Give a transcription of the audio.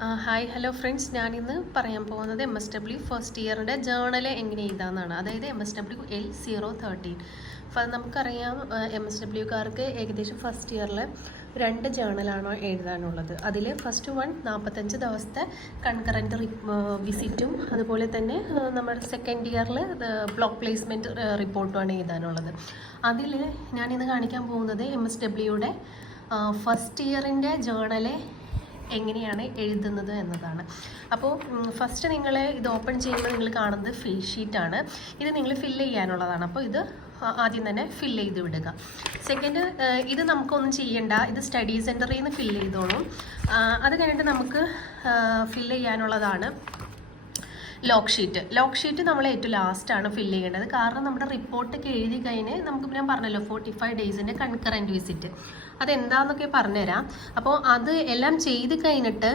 Hi hello friends, ഞാനിന്ന് പറയാൻ പോകുന്നത് MSW ഫസ്റ്റ് ഇയറിൻ്റെ ജേണൽ എങ്ങനെ എഴുതാമെന്നാണ്. അതായത് MSW L013. നമുക്കറിയാം MSWക്കാർക്ക് ഏകദേശം ഫസ്റ്റ് ഇയറിൽ 2 ജേണലാണോ എഴുതാനുള്ളത്. അതിൽ ഫസ്റ്റ് 45 ദിവസത്തെ കൺകറൻറ്റ് വിസിറ്റും അതുപോലെ തന്നെ നമ്മുടെ സെക്കൻഡ് ഇയറിൽ ബ്ലോക്ക് പ്ലേസ്മെൻറ്റ് റിപ്പോർട്ടുമാണ് എഴുതാനുള്ളത്. അതിൽ ഞാനിന്ന് കാണിക്കാൻ പോകുന്നത് MSWയുടെ ഫസ്റ്റ് ഇയറിൻ്റെ ജേണൽ എങ്ങനെയാണ് എഴുതുന്നത് എന്നതാണ്. അപ്പോൾ ഫസ്റ്റ് നിങ്ങൾ ഇത് ഓപ്പൺ ചെയ്യുമ്പോൾ നിങ്ങൾ കാണുന്നത് ഫിൽ ഷീറ്റാണ്. ഇത് നിങ്ങൾ ഫില്ല് ചെയ്യാനുള്ളതാണ്. അപ്പോൾ ഇത് ആദ്യം തന്നെ ഫില്ല് ചെയ്ത് വിടുക. സെക്കൻഡ്, ഇത് നമുക്കൊന്നും ചെയ്യണ്ട, ഇത് സ്റ്റഡി സെൻറ്ററിൽ നിന്ന് ഫില്ല് ചെയ്തോളും. അത് കഴിഞ്ഞിട്ട് നമുക്ക് ഫില്ല് ചെയ്യാനുള്ളതാണ് ലോക്ക് ഷീറ്റ് നമ്മൾ ഏറ്റവും ലാസ്റ്റാണ് ഫില്ല് ചെയ്യേണ്ടത്. കാരണം നമ്മുടെ റിപ്പോർട്ടൊക്കെ എഴുതി കഴിഞ്ഞ് നമുക്ക് ഞാൻ പറഞ്ഞല്ലോ 45 ഡേയ്സിൻ്റെ കൺകറൻറ്റ് വിസിറ്റ് അതെന്താണെന്നൊക്കെ പറഞ്ഞുതരാം. അപ്പോൾ അത് എല്ലാം ചെയ്ത് കഴിഞ്ഞിട്ട്